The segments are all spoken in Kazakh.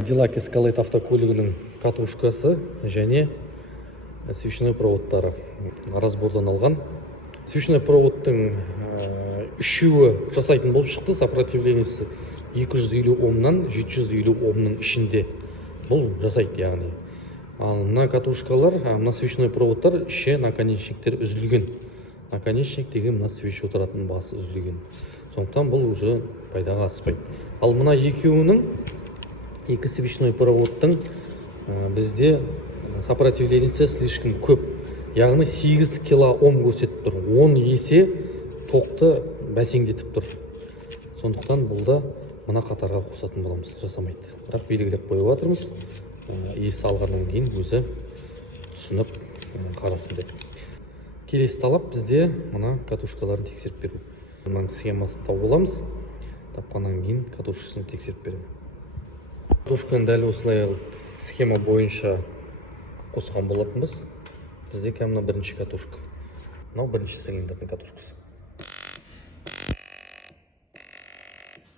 Cadillac Escalade автокөлігінің катушкасы және свечной проводтары разбордан алған. Свечной проводтың үшеуі жасайтын болып шықты. Сопротивлениесі 250 омнан 750 омның ішінде бұл жасайды, яғни. Ал мына катушкалар, мына свечной проводтар іші наконечниктер үзілген. Наконечник деген мына свеч отыратын басы үзілген. Сондықтан бұл уже пайдаға аспайды. Ал мына екеуінің, екі свечной проводтың бізде сопротивлениесі слишком көп. Яғни 8 кило ом көрсетіп тұр. 10 есе тоқты бәсеңдетіп тұр. Сондықтан бұлда мына қатарға қосатын боламыз, жасамайды. Бірақ белгілеп қойып жатырмыз. Есі алғаннан кейін өзі түсініп қарасын деп. Келесі талап бізде мына катушкаларын тексеріп беру. Мұның схемасын тауып аламыз. Тапқаннан кейін катушкасын тексеріп беремін. Катушканы дәл осылай схема бойынша қосқан болатынбыз. Бізде кәміна бірінші катушка. Мынау бірінші цилиндрдің катушкасы.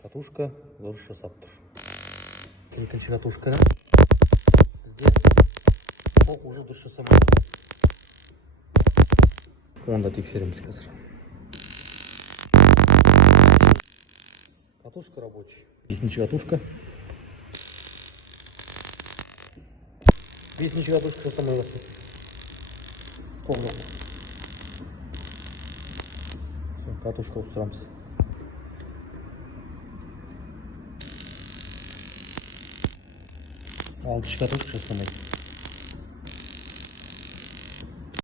Катушка дұрыс жасап тұр. Екінші катушканы бізде уже дұрыс жасамайды. Онда тексереміз қазір. Катушка рабочий. Бесінші катушка. Бесінші катушка жасамай бастайды. Катушка ауыстырамыз. Алтыншы катушка жасамайды.